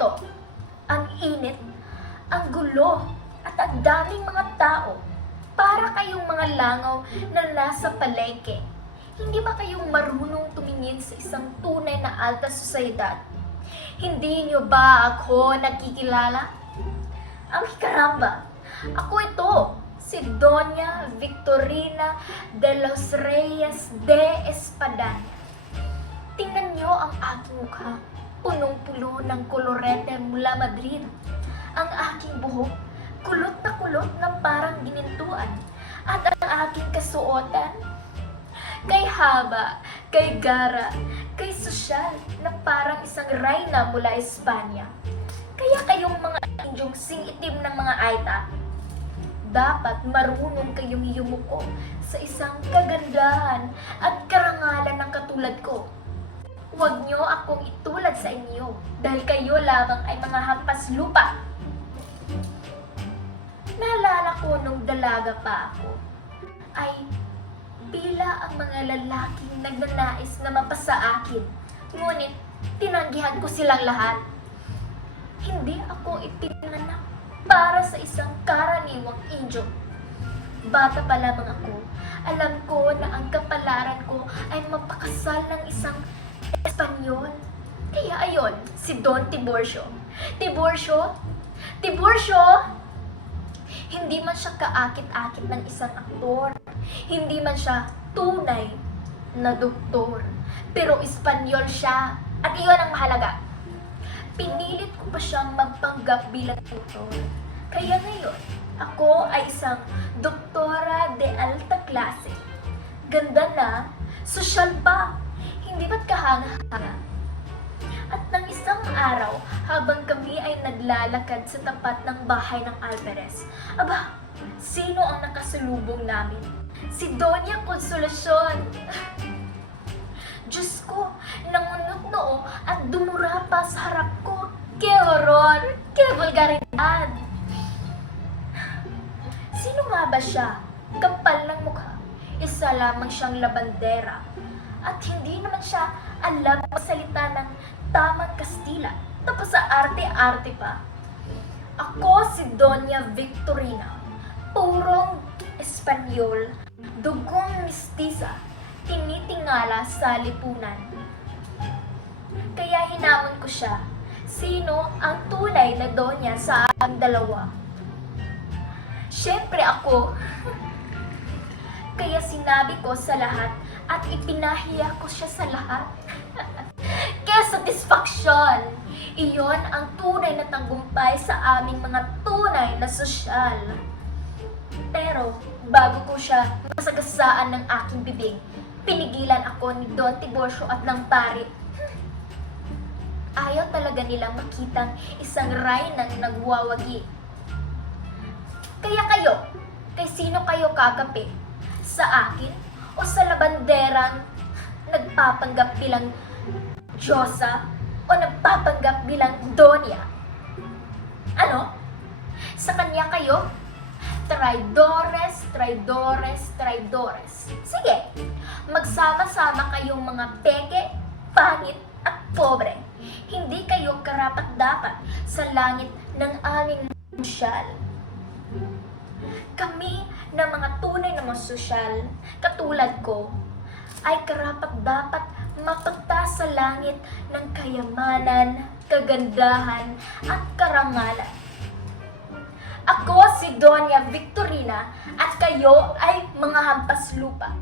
Eto, ang init, ang gulo, at ang daming mga tao. Para kayong mga langaw na nasa palengke. Hindi ba kayong marunong tumingin sa isang tunay na alta sosyedad? Hindi niyo ba ako nakikilala? Ang karamba, ako ito, si Doña Victorina de los Reyes de Espadan. Tingnan niyo ang aking mukha, punong-pulo ng kolorete mula Madrid. Ang aking buhok, kulot na parang ginintuan. At ang aking kasuotan, kay haba, kay gara, kay sosyal na parang isang reyna mula Espanya. Kaya kayong mga Indyong sing-itim ng mga Aita, dapat marunong kayong yumuko sa isang kagandahan at karangalan ng katulad ko. Huwag niyo akong itulad sa inyo dahil kayo lamang ay mga hampas lupa. Naalala ko nung dalaga pa ako, ay pila ang mga lalaking nagnanais na mapasa akin. Ngunit tinanggihan ko silang lahat. Hindi ako ipinanganak para sa isang karaniwang Indyo. Bata pa lamang ako, alam ko na ang kapalaran ko ay mapakasal ng isang Espanyol. Kaya ayon, si Don Tiburcio. Tiburcio? Tiburcio! Hindi man siya kaakit-akit ng isang aktor. Hindi man siya tunay na doktor. Pero Espanyol siya. At iyon ang mahalaga. Pinilit ko pa siyang magpanggap bilang doktor. Kaya ngayon, ako ay isang doktora de alta klase. Ganda na, sosyal pa. Hindi ba't kahanga-hanga? At nang isang araw, habang kami ay naglalakad sa tapat ng bahay ng Alvarez, aba, sino ang nakasalubong namin? Si Doña Consolacion! Diyos ko, nangunot noo at dumura pa sa harap ko. Ke horror! Ke vulgaridad! Sino nga ba siya? Kapal ng mukha. Isa lamang siyang labandera. At hindi naman siya alam magsalita ng tamang Kastila. Tapos sa arte-arte pa. Ako si Doña Victorina. Purong Espanyol. Dugong mistisa. Tinitingala sa lipunan. Kaya hinamon ko siya. Sino ang tunay na donya sa aming dalawa? Siyempre ako. Kaya sinabi ko sa lahat at ipinahiya ko siya sa lahat. Kaya satisfaction. Iyon ang tunay na tagumpay sa aming mga tunay na sosyal. Pero bago ko siya masagasaan ng aking bibig, pinigilan ako ni Don Tiburcio at ng pari. Ayaw talaga nilang makitang isang reynang nagwawagi. Kaya kayo, kay sino kayo kakape? Sa akin o sa labanderang nagpapanggap bilang Diyosa o nagpapanggap bilang Donya? Ano? Sa kanya kayo? Traidores, traidores, traidores. Sige, magsama-sama kayong mga peke, pangit at pobre. Hindi kayo karapat-dapat sa langit ng aming sosyal. Kami na mga tunay na mga sosyal, katulad ko, ay karapat-dapat mapagta sa langit ng kayamanan, kagandahan at karangalan. Ako si Doña Victorina at kayo ay mga hampas lupa.